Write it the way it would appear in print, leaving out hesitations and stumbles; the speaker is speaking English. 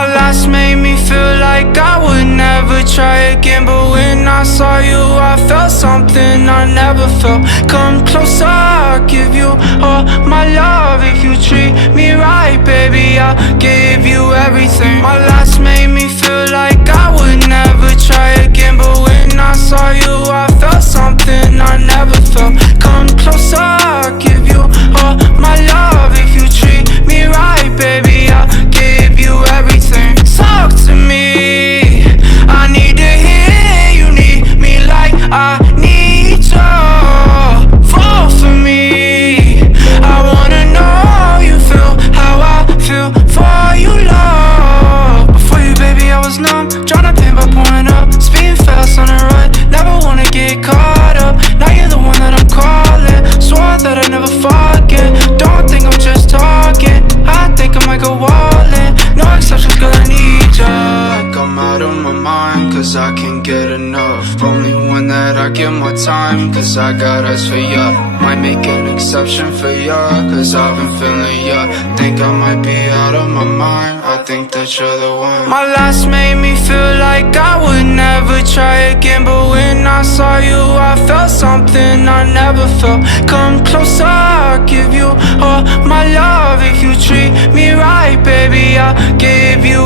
My last made me feel like I would never try again, but when I saw you I felt something I never felt. Come closer, I'll give you all my love. If you treat me right, baby, I'll give you everything. My last made me feel like I would never try again, but when I saw you I felt something I never felt. Come closer, I'll give you all my love. If you treat me right, baby, I'll give you everything. Talk to me, I need to hear you need me like I need you. Fall for me, I wanna know you feel how I feel for you, love. Before you, baby, I was numb, tryna pain by pouring up, speeding fast on the run, never wanna get caught up. Now you're the one that I'm calling, swore that I'd never forget. Don't think I'm just talking, I think I might go all in. No exceptions, girl, I need ya. Like I'm out of my mind, cause I can't get enough. Only one that I give my time, cause I got eyes for ya. Might make an exception for ya, cause I've been feeling ya. Think I might be out of my mind, I think that you're the one. My last made me feel like I would never try again, but when I saw you I felt something I never felt. Come closer, I'll give you all my love. If you treat me right, baby, I'll give you